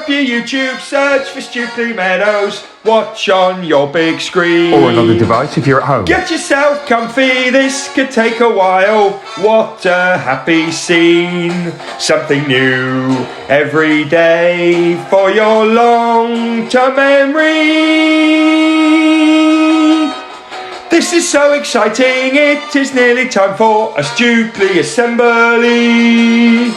up your YouTube, search for Stukeley Meadows, watch on your big screen. Or another device if you're at home. Get yourself comfy, this could take a while. What a happy scene. Something new every day for your long-term memory. This is so exciting, it is nearly time for a Stukeley assembly.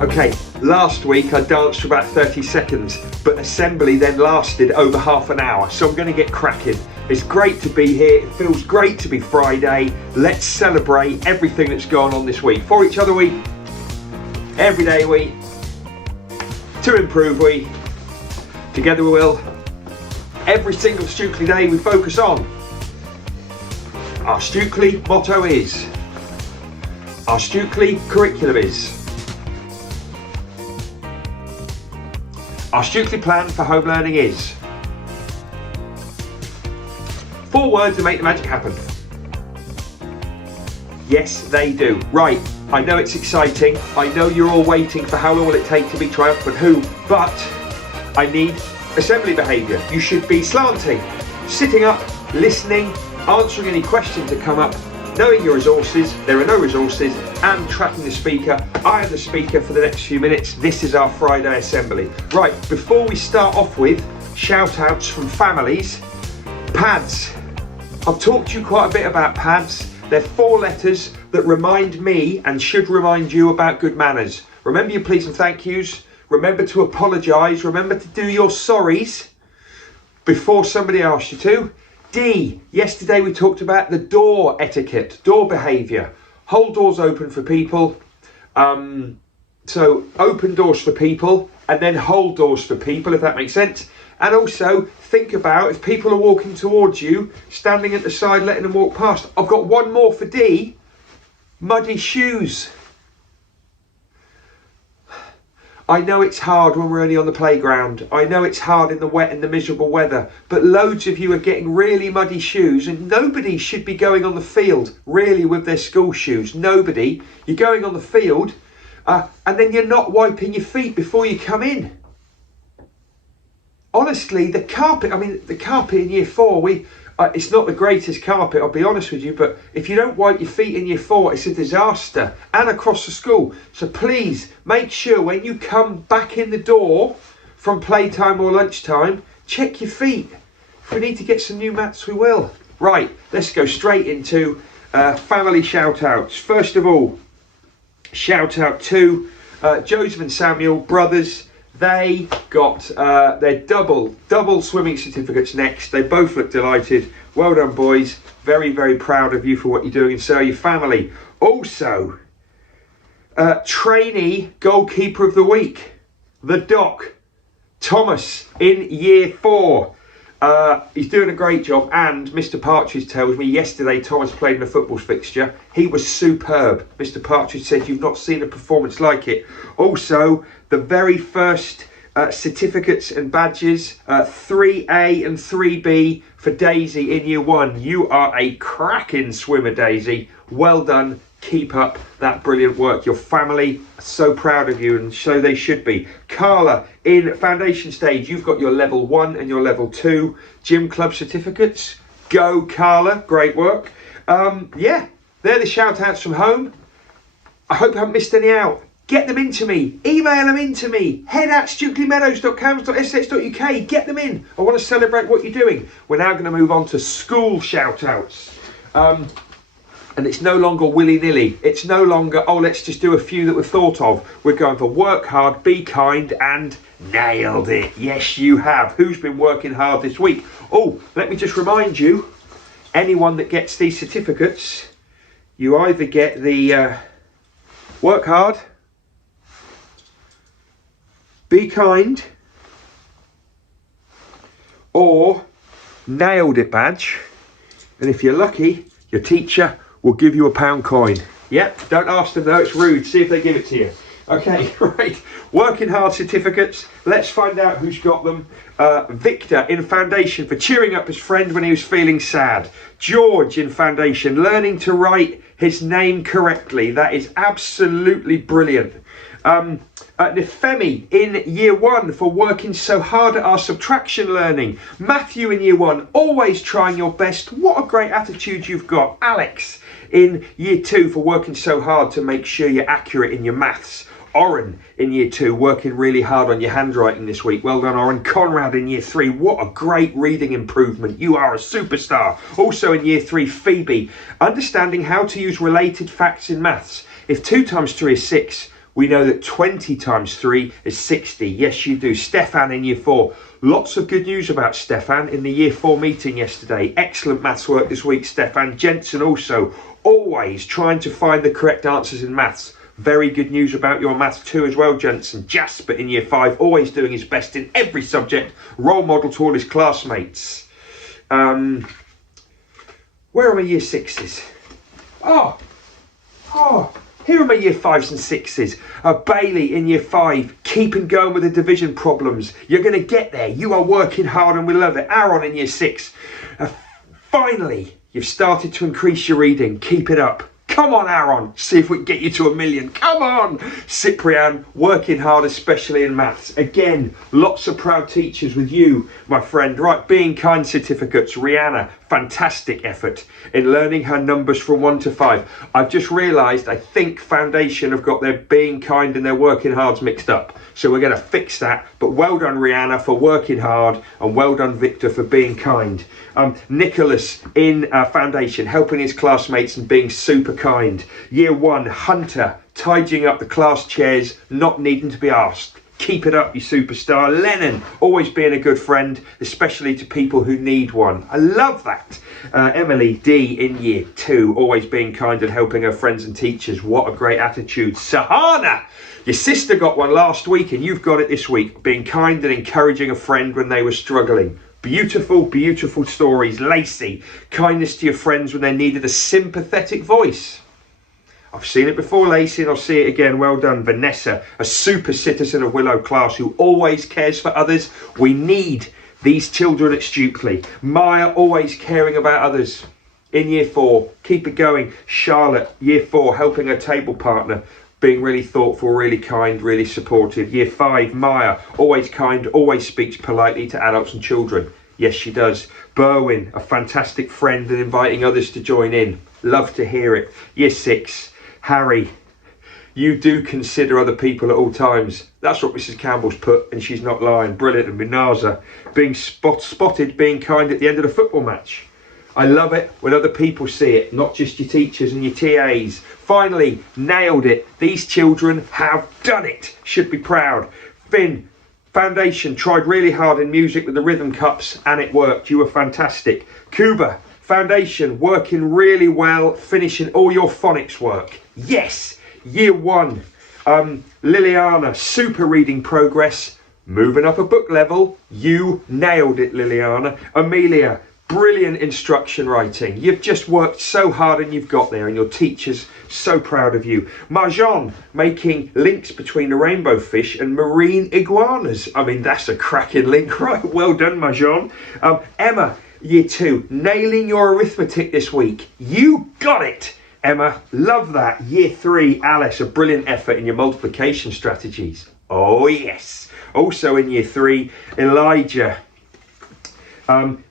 Okay, last week I danced for about 30 seconds, but assembly then lasted over half an hour, so I'm going to get cracking. It's great to be here, it feels great to be Friday. Let's celebrate everything that's gone on this week. For each other week, everyday week, to improve week, together we will. Every single Stukeley day we focus on. Our Stukeley motto is, our Stukeley curriculum is, our Stukeley plan for home learning is. 4 words that make the magic happen. Yes, they do. Right, I know it's exciting. I know you're all waiting for how long will it take to be triumphant who, but I need assembly behaviour. You should be slanting, sitting up, listening, answering any questions that come up, knowing your resources, there are no resources, and tracking the speaker. I am the speaker for the next few minutes. This is our Friday assembly. Right, before we start off with shout outs from families, pads. I've talked to you quite a bit about pads. They're 4 letters that remind me and should remind you about good manners. Remember your please and thank yous. Remember to apologise. Remember to do your sorries before somebody asks you to. D, yesterday we talked about the door etiquette, door behaviour. Hold doors open for people. So open doors for people and then hold doors for people, if that makes sense. And also think about if people are walking towards you, standing at the side, letting them walk past. I've got one more for D, muddy shoes. I know it's hard when we're only on the playground. I know it's hard in the wet and the miserable weather, but loads of you are getting really muddy shoes and nobody should be going on the field really with their school shoes. Nobody. You're going on the field and then you're not wiping your feet before you come in. Honestly, the carpet in year 4, it's not the greatest carpet, I'll be honest with you, but if you don't wipe your feet in year 4, it's a disaster, and across the school. So please, make sure when you come back in the door from playtime or lunchtime, check your feet. If we need to get some new mats, we will. Right, let's go straight into family shout-outs. First of all, shout-out to Joseph and Samuel, brothers. They got their double swimming certificates next. They both look delighted. Well done, boys. Very, very proud of you for what you're doing, and so are your family. Also, trainee goalkeeper of the week, the Doc, Thomas, in year 4. He's doing a great job, and Mr. Partridge tells me yesterday Thomas played in a football fixture. He was superb. Mr. Partridge said you've not seen a performance like it. Also, the very first certificates and badges, 3A and 3B for Daisy in year 1. You are a cracking swimmer, Daisy. Well done. Keep up that brilliant work. Your family are so proud of you, and so they should be. Carla, in foundation stage, you've got your level 1 and your level 2 gym club certificates. Go, Carla. Great work. Yeah, they're the shout outs from home. I hope I haven't missed any out. Get them into me. Email them into me. Head at stukeleymeadows.cambs.sch.uk. Get them in. I want to celebrate what you're doing. We're now going to move on to school shout outs. And it's no longer willy-nilly. It's no longer, oh, let's just do a few that we've thought of. We're going for work hard, be kind, and nailed it. Yes, you have. Who's been working hard this week? Oh, let me just remind you, anyone that gets these certificates, you either get the work hard, be kind, or nailed it badge. And if you're lucky, your teacher will give you a £1 coin. Yep, don't ask them though, it's rude. See if they give it to you. Okay, right. Working hard certificates. Let's find out who's got them. Victor in foundation for cheering up his friend when he was feeling sad. George in foundation, learning to write his name correctly. That is absolutely brilliant. Nefemi in year 1 for working so hard at our subtraction learning. Matthew in year 1, always trying your best. What a great attitude you've got. Alex in year 2 for working so hard to make sure you're accurate in your maths. Oren in year 2 working really hard on your handwriting this week. Well done, Oren. Conrad in year 3, what a great reading improvement. You are a superstar. Also in year 3, Phoebe, understanding how to use related facts in maths. If 2 times 3 is 6, we know that 20 times 3 is 60. Yes, you do. Stefan in year 4. Lots of good news about Stefan in the year 4 meeting yesterday. Excellent maths work this week, Stefan. Jensen also, always trying to find the correct answers in maths. Very good news about your maths too as well, Jensen. Jasper in year 5, always doing his best in every subject. Role model to all his classmates. Where are my year 6s? Here are my year 5s and 6s. Bailey in year 5, keeping going with the division problems. You're going to get there. You are working hard and we love it. Aaron in year 6. Finally, you've started to increase your reading. Keep it up. Come on, Aaron. See if we can get you to 1 million. Come on. Cyprian, working hard, especially in maths. Again, lots of proud teachers with you, my friend. Right, being kind certificates. Rihanna, fantastic effort in learning her numbers from 1 to 5. I've just realised I think Foundation have got their being kind and their working hards mixed up. So we're going to fix that. But well done, Rihanna, for working hard, and well done, Victor, for being kind. Nicholas in Foundation, helping his classmates and being super kind. Year 1, Hunter, tidying up the class chairs, not needing to be asked. Keep it up, you superstar. Lennon, always being a good friend, especially to people who need one. I love that. Emily D in year 2, always being kind and helping her friends and teachers. What a great attitude. Sahana, your sister got one last week and you've got it this week. Being kind and encouraging a friend when they were struggling. Beautiful, beautiful stories. Lacey, kindness to your friends when they needed a sympathetic voice. I've seen it before, Lacey, and I'll see it again. Well done. Vanessa, a super citizen of Willow class who always cares for others. We need these children at Stukeley. Maya, always caring about others. In year 4, keep it going. Charlotte, year 4, helping her table partner, being really thoughtful, really kind, really supportive. Year 5, Maya, always kind, always speaks politely to adults and children. Yes, she does. Berwin, a fantastic friend and inviting others to join in. Love to hear it. Year 6, Harry, you do consider other people at all times. That's what Mrs. Campbell's put, and she's not lying. Brilliant. And Minaza, being spotted, being kind at the end of the football match. I love it when other people see it, not just your teachers and your TAs. Finally, nailed it. These children have done it. Should be proud. Finn, Foundation, tried really hard in music with the rhythm cups and it worked. You were fantastic. Cuba, Foundation, working really well, finishing all your phonics work. Yes, year 1. Liliana, super reading progress, moving up a book level. You nailed it, Liliana. Amelia, brilliant instruction writing. You've just worked so hard and you've got there, and your teacher's so proud of you. Marjan, making links between the rainbow fish and marine iguanas. I mean, that's a cracking link, right? Well done, Marjan. Emma, year 2, nailing your arithmetic this week. You got it, Emma. Love that. Year 3, Alice, a brilliant effort in your multiplication strategies. Oh, yes. Also in year 3, Elijah,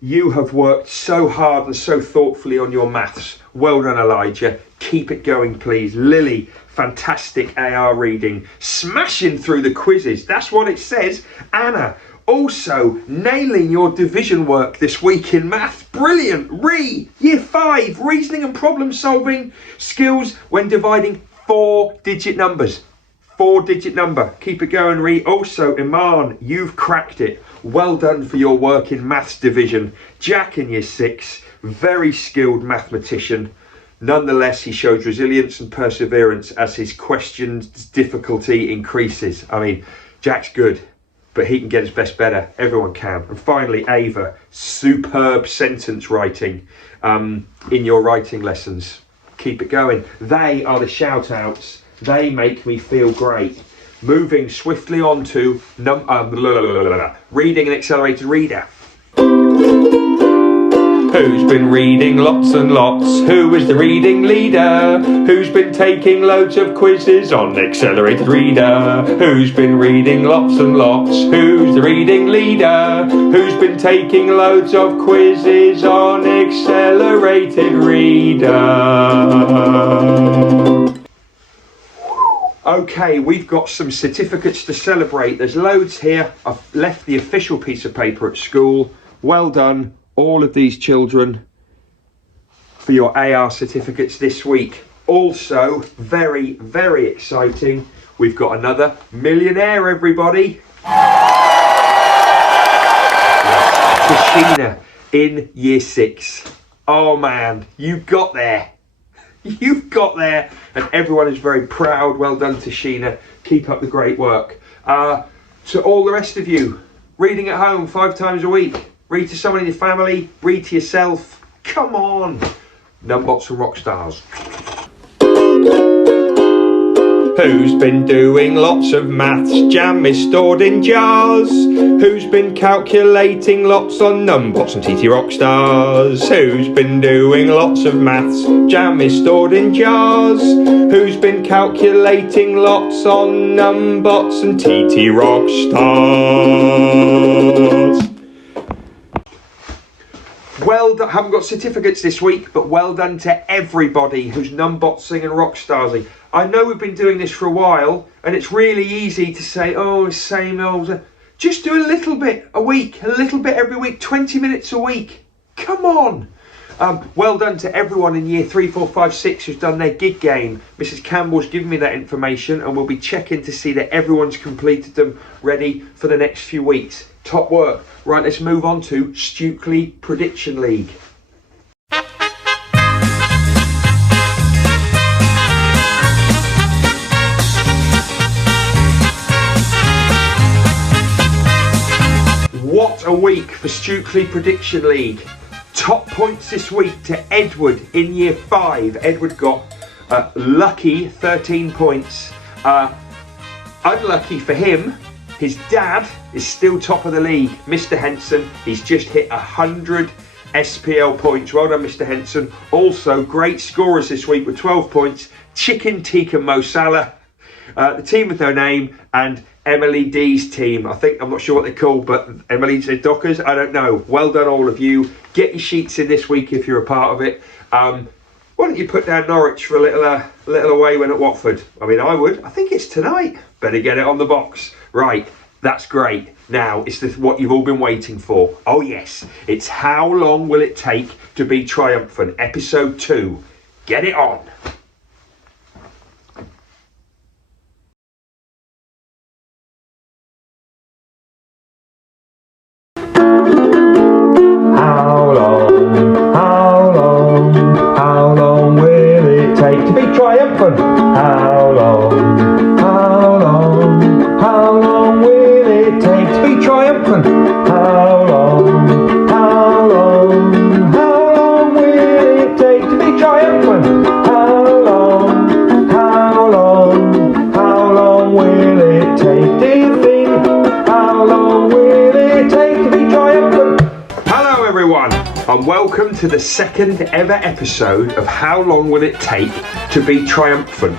you have worked so hard and so thoughtfully on your maths. Well done, Elijah. Keep it going, please. Lily, fantastic AR reading. Smashing through the quizzes. That's what it says. Anna, also nailing your division work this week in maths. Brilliant. Year 5, reasoning and problem solving skills when dividing 4-digit numbers. 4-digit number. Keep it going, Ree. Also, Iman, you've cracked it. Well done for your work in maths division. Jack in year 6, very skilled mathematician. Nonetheless, he shows resilience and perseverance as his questions difficulty increases. I mean, Jack's good, but he can get his best better. Everyone can. And finally, Ava, superb sentence writing in your writing lessons. Keep it going. They are the shout outs. They make me feel great. moving swiftly on to reading an accelerated reader. Who's been reading lots and lots? Who is the reading leader? Who's been taking loads of quizzes on Accelerated Reader? Who's been reading lots and lots? Who's the reading leader? Who's been taking loads of quizzes on Accelerated Reader? Okay, we've got some certificates to celebrate. There's loads here. I've left the official piece of paper at school. Well done, all of these children, for your AR certificates this week. Also, very, very exciting, we've got another millionaire, everybody. Tashina in year 6. Oh man, you got there. You've got there, and everyone is very proud. Well done, Tashina. Keep up the great work. To all the rest of you, reading at home 5 times a week. Read to someone in your family, read to yourself. Come on. Numbots and rock stars. Who's been doing lots of maths? Jam is stored in jars. Who's been calculating lots on numbots and TT rock stars? Who's been doing lots of maths? Jam is stored in jars. Who's been calculating lots on numbots and TT rock stars? Well done. Haven't got certificates this week, but well done to everybody who's numbotsing and rockstarsing. I know we've been doing this for a while, and it's really easy to say, oh, same old. Just do a little bit a week, a little bit every week, 20 minutes a week. Come on. Well done to everyone in year 3, 4, 5, 6 who's done their gig game. Mrs. Campbell's given me that information, and we'll be checking to see that everyone's completed them, ready for the next few weeks. Top work. Right, let's move on to Stukeley Prediction League. What a week for Stukeley Prediction League. Top points this week to Edward in year 5. Edward got lucky 13 points. Unlucky for him, his dad is still top of the league. Mr. Henson, he's just hit 100 SPL points. Well done, Mr. Henson. Also, great scorers this week with 12 points. Chicken Tikka Mo Salah, the team with no name, and Emily D's team. I'm not sure what they're called, but Emily D's Dockers, I don't know. Well done, all of you. Get your sheets in this week if you're a part of it. Why don't you put down Norwich for a little away win at Watford? I mean, I would. I think it's tonight. Better get it on the box. Right, that's great. Now, it's what you've all been waiting for. Oh yes, it's How Long Will It Take to Be Triumphant, episode 2. Get it on. How long will it take to be triumphant? How long will it take to be triumphant? How long will it take to be triumphant? How long will it take, do you think? How long will it take to be triumphant? Hello everyone, and welcome to the second ever episode of How Long Will It Take to Be Triumphant?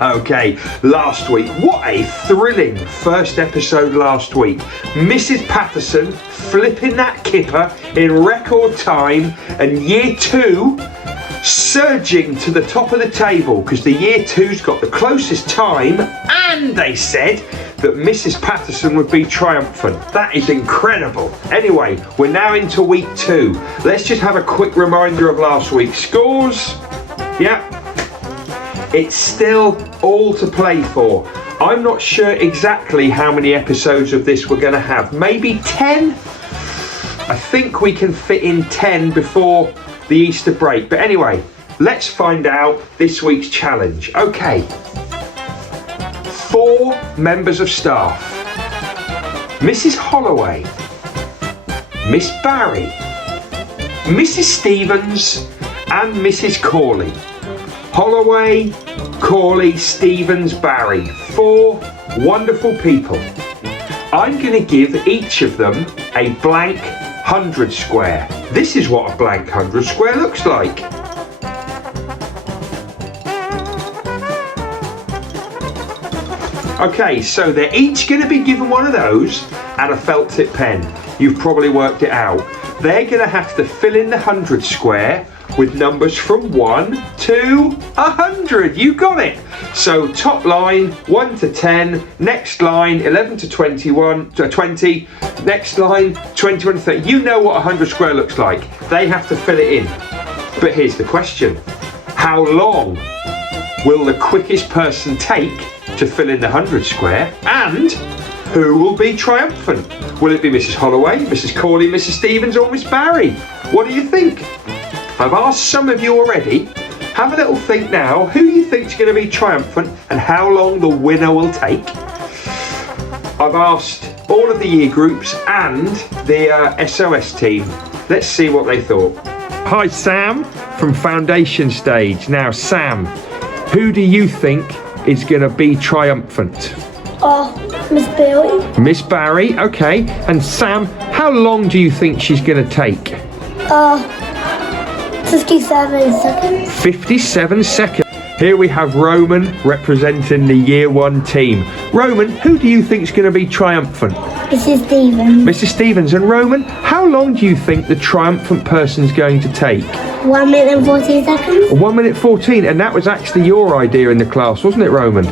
Okay, last week, what a thrilling first episode last week. Mrs. Patterson flipping that kipper in record time, and year 2 surging to the top of the table because the year 2's got the closest time, and they said that Mrs. Patterson would be triumphant. That is incredible. Anyway, we're now into week 2. Let's just have a quick reminder of last week's scores. Yeah, it's still all to play for. I'm not sure exactly how many episodes of this we're going to have. Maybe 10? I think we can fit in 10 before the Easter break. But anyway, let's find out this week's challenge. Okay. 4 members of staff: Mrs. Holloway, Miss Barry, Mrs. Stevens, and Mrs. Corley. Holloway, Corley, Stevens, Barry. 4 wonderful people. I'm going to give each of them a blank 100 square. This is what a blank 100 square looks like. Okay, so they're each going to be given one of those and a felt tip pen. You've probably worked it out. They're going to have to fill in the 100 square with numbers from 1 to 100. You got it. So top line 1 to 10, next line 11 to 21 to 20, next line 21 to 30. You know what 100 square looks like. They have to fill it in. But here's the question. How long will the quickest person take to fill in the 100 square, and who will be triumphant? Will it be Mrs. Holloway, Mrs. Corley, Mrs. Stevens, or Miss Barry? What do you think? I've asked some of you already. Have a little think now who you think is going to be triumphant and how long the winner will take. I've asked all of the year groups and the SOS team. Let's see what they thought. Hi Sam from Foundation Stage. Now Sam, who do you think is going to be triumphant? Miss Barry. Miss Barry, okay. And Sam, how long do you think she's going to take? 57 seconds. 57 seconds. Here we have Roman representing the year 1 team. Roman, who do you think is going to be triumphant? Mrs. Stevens. Mrs. Stevens. And Roman, how long do you think the triumphant person's going to take? 1 minute and 14 seconds. 1 minute 14, and that was actually your idea in the class, wasn't it, Roman?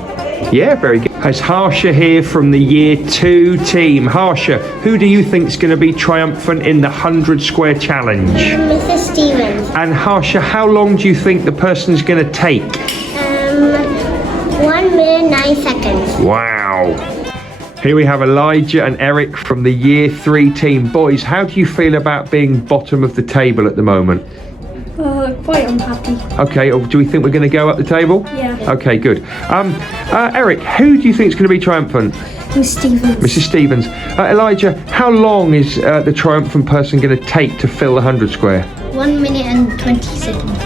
Yeah, very good. It's Harsha here from the year 2 team. Harsha, who do you think is going to be triumphant in the 100 square challenge? Mrs. Stevens. And Harsha, how long do you think the person's going to take? 1 minute 9 seconds. Wow. Here we have Elijah and Eric from the year 3 team. Boys, how do you feel about being bottom of the table at the moment? Quite unhappy. Okay, do we think we're going to go up the table? Yeah. Okay, good. Eric, who do you think is going to be triumphant? Miss Stevens. Mrs. Stevens. Elijah, how long is the triumphant person going to take to fill the 100 square? 1 minute and 20 seconds.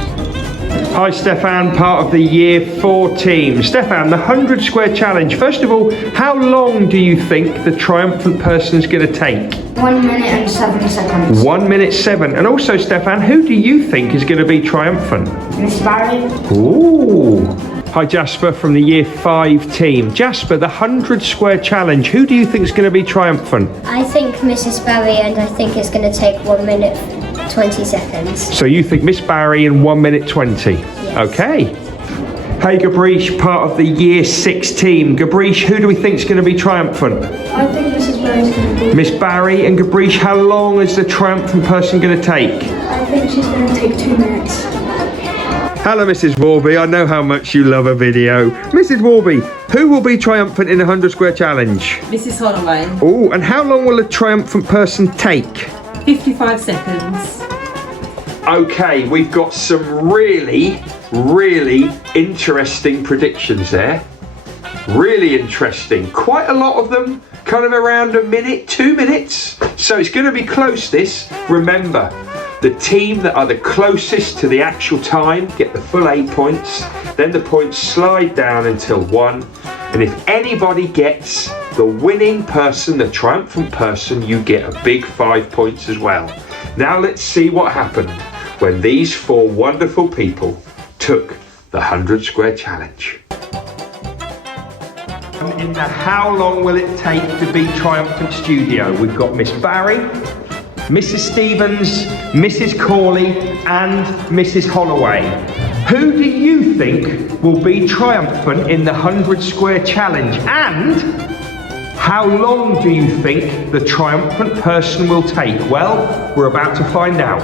Hi Stefan, part of the year 4 team. Stefan, the 100 square challenge. First of all, how long do you think the triumphant person is going to take? 1 minute and 7 seconds. 1 minute 7. And also Stefan, who do you think is going to be triumphant? Miss Barry. Ooh. Hi Jasper from the year 5 team. Jasper, the 100 square challenge. Who do you think is going to be triumphant? I think Mrs. Barry, and I think it's going to take 1 minute 20 seconds. So you think Miss Barry in 1 minute 20? Yes. Okay. Hey Gabrish, part of the year 6 team. Gabrish, who do we think is going to be triumphant? I think Mrs. Barry's going to be. Miss Barry. And Gabrish, how long is the triumphant person going to take? I think she's going to take 2 minutes. Hello Mrs. Warby, I know how much you love a video. Mrs. Warby, who will be triumphant in the 100 square challenge? Mrs. Holloway. Oh, and how long will a triumphant person take? 55 seconds. Okay, we've got some really interesting predictions there. Really interesting. Quite a lot of them, kind of around a minute, 2 minutes. So it's going to be close, this. Remember, the team that are the closest to the actual time get the full 8 points. Then the points slide down until 1. And if anybody gets the winning person, the triumphant person, you get a big 5 points as well. Now let's see what happened when these 4 wonderful people took the 100 square challenge. In the how long will it take to be triumphant studio, we've got Miss Barry, Mrs. Stevens, Mrs. Corley and Mrs. Holloway. Who do you think will be triumphant in the 100 square challenge, and how long do you think the triumphant person will take? Well, we're about to find out.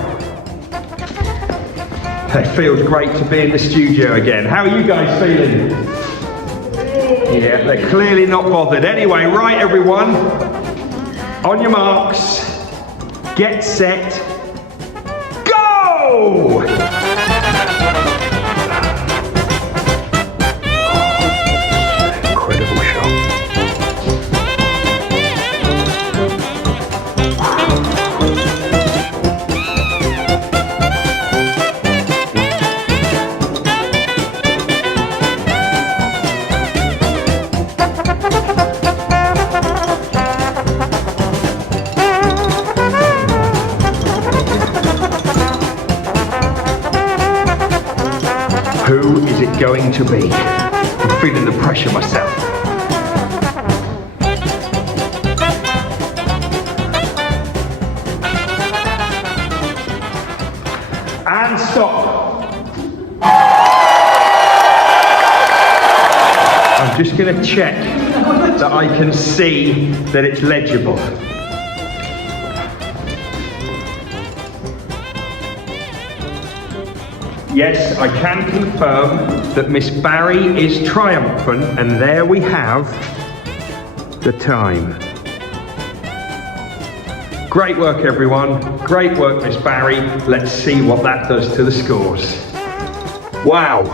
It feels great to be in the studio again. How are you guys feeling? Yeah, they're clearly not bothered. Anyway, right everyone, on your marks, get set, go! Incredible shot. Who is it going to be? I'm feeling the pressure myself. And stop. I'm just going to check that I can see that it's legible. Yes, I can confirm that Miss Barry is triumphant, and there we have the time. Great work, everyone. Great work, Miss Barry. Let's see what that does to the scores. Wow,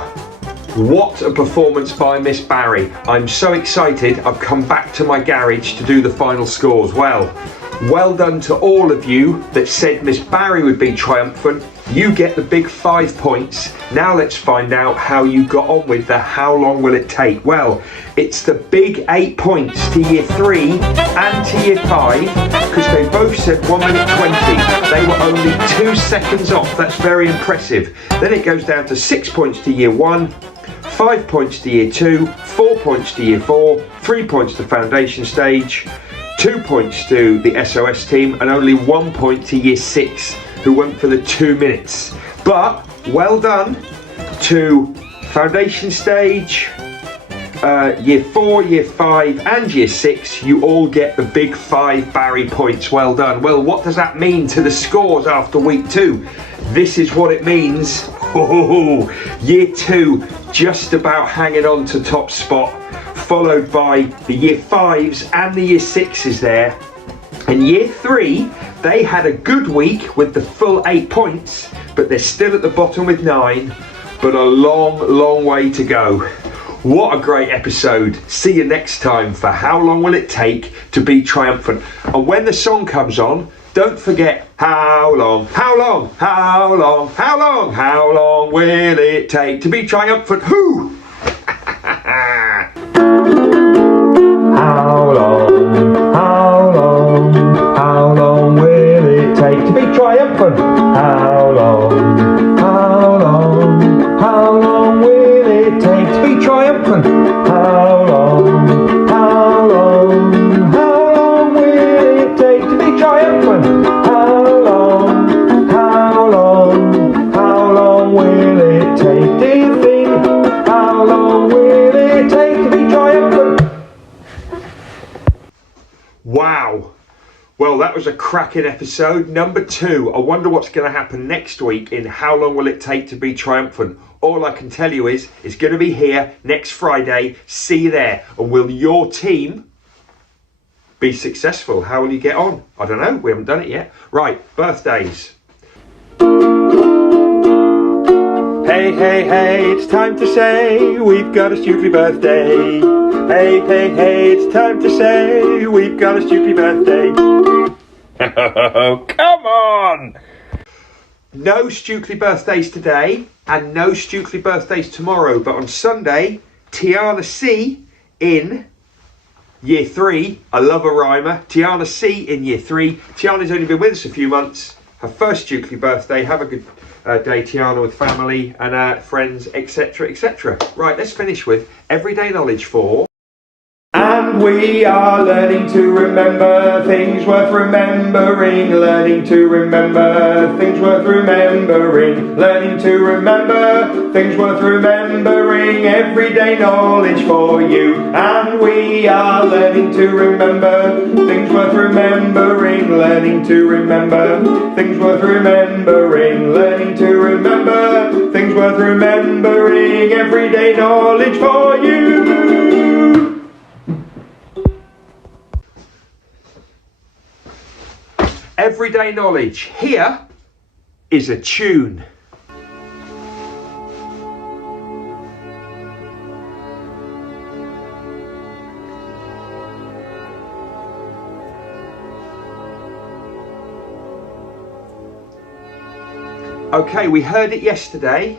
what a performance by Miss Barry. I'm so excited I've come back to my garage to do the final scores. Well done to all of you that said Miss Barry would be triumphant. You get the big 5 points. Now let's find out how you got on with the how long will it take. Well, it's the big 8 points to year 3 and to year 5, because they both said 1 minute 20. They were only 2 seconds off. That's very impressive. Then it goes down to 6 points to year 1, 5 points to year 2, 4 points to year 4, 3 points to foundation stage, 2 points to the SOS team, and only 1 point to year 6, who went for the 2 minutes. But well done to foundation stage, year 4, year 5 and year 6. You all get the big 5 Barry points. Well done. Well, what does that mean to the scores after week 2? This is what it means. Oh, year 2 just about hanging on to top spot, followed by the year 5s and the year 6s there. And year 3, they had a good week with the full 8 points, but they're still at the bottom with 9, but a long way to go. What a great episode. See you next time for How Long Will It Take to Be Triumphant? And when the song comes on, don't forget, how long will it take to be triumphant? Who? How long will it take to be triumphant? How long will it take to be triumphant? How long will it take to be triumphant? How long will it take, do you think? How long will it take to be triumphant? Wow. Well, that was a cracking episode. Number 2. I wonder what's going to happen next week in How Long Will It Take to Be Triumphant? All I can tell you is it's going to be here next Friday. See you there. And will your team be successful? How will you get on? I don't know. We haven't done it yet. Right, birthdays. Hey, it's time to say we've got a Stukeley birthday. Hey, it's time to say we've got a Stukeley birthday. Oh, come on! No Stukeley birthdays today and no Stukeley birthdays tomorrow, but on Sunday, Tiana C in year 3, I love a rhymer, Tiana C in year 3. Tiana's only been with us a few months, her first Stukeley birthday. Have a good day, Tiana, with family and friends, etc, etc. Right, let's finish with everyday knowledge for... And we are learning to remember things worth remembering, learning to remember things worth remembering, learning to remember things worth remembering, everyday knowledge for you. And we are learning to remember things worth remembering, learning to remember things worth remembering, learning to remember things worth remembering, everyday knowledge for you. Everyday knowledge. Here is a tune. Okay, we heard it yesterday.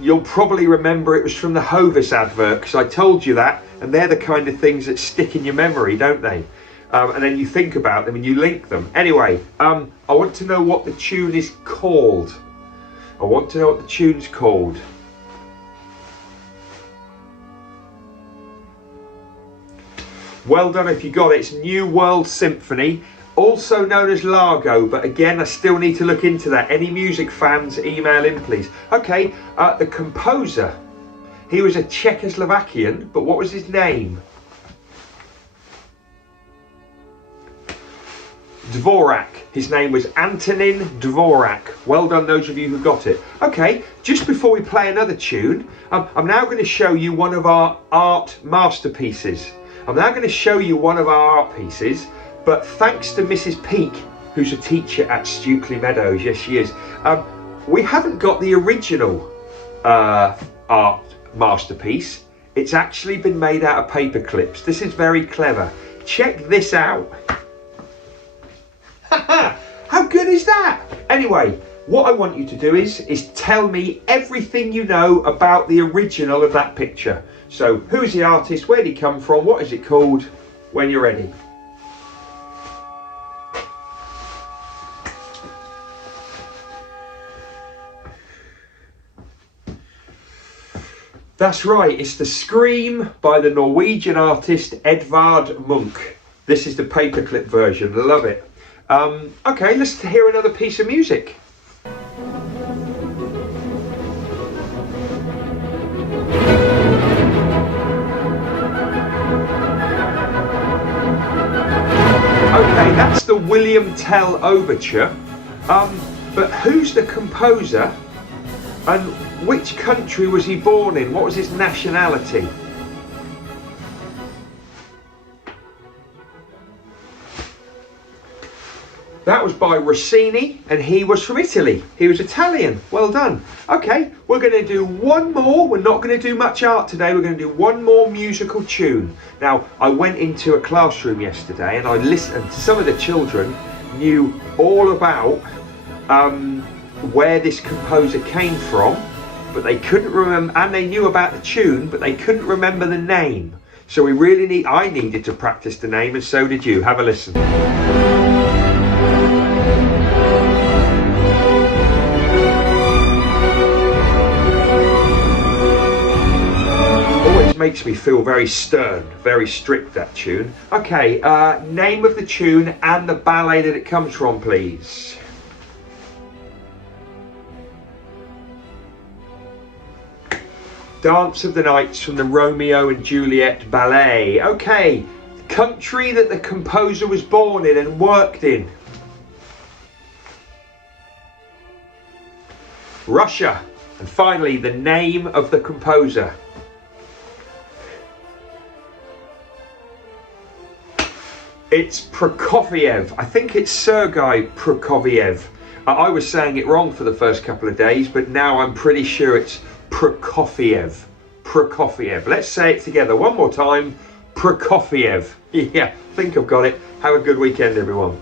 You'll probably remember it was from the Hovis advert, because I told you that, and they're the kind of things that stick in your memory, don't they? And then you think about them and you link them. Anyway, I want to know what the tune is called. Well done if you got it. It's New World Symphony, also known as Largo, but again, I still need to look into that. Any music fans, email in, please. Okay, the composer, he was a Czechoslovakian, but what was his name? Dvorak. His name was Antonin Dvorak. Well done, those of you who got it. Okay, just before we play another tune, I'm now going to show you one of our art masterpieces. I'm now going to show you one of our art pieces, but thanks to Mrs. Peake, who's a teacher at Stukeley Meadows, yes she is, we haven't got the original art masterpiece. It's actually been made out of paper clips. This is very clever. Check this out. How good is that? Anyway, what I want you to do is tell me everything you know about the original of that picture. So, who's the artist? Where did he come from? What is it called? When you're ready. That's right, it's The Scream by the Norwegian artist Edvard Munch. This is the paperclip version, love it. Okay, let's hear another piece of music. Okay, that's the William Tell Overture, but who's the composer and which country was he born in? What was his nationality? That was by Rossini, and he was from Italy. He was Italian. Well done. Okay, we're going to do one more. We're not going to do much art today. We're going to do one more musical tune. Now, I went into a classroom yesterday and I listened. Some of the children knew all about where this composer came from, but they couldn't remember, and they knew about the tune, but they couldn't remember the name. So I needed to practice the name, and so did you. Have a listen. Makes me feel very stern, very strict, that tune. Okay, name of the tune and the ballet that it comes from, please. Dance of the Nights from the Romeo and Juliet ballet. Okay, country that the composer was born in and worked in. Russia. And finally, the name of the composer. It's Prokofiev. I think it's Sergei Prokofiev. I was saying it wrong for the first couple of days, but now I'm pretty sure it's Prokofiev. Prokofiev. Let's say it together one more time. Prokofiev. Yeah, I think I've got it. Have a good weekend, everyone.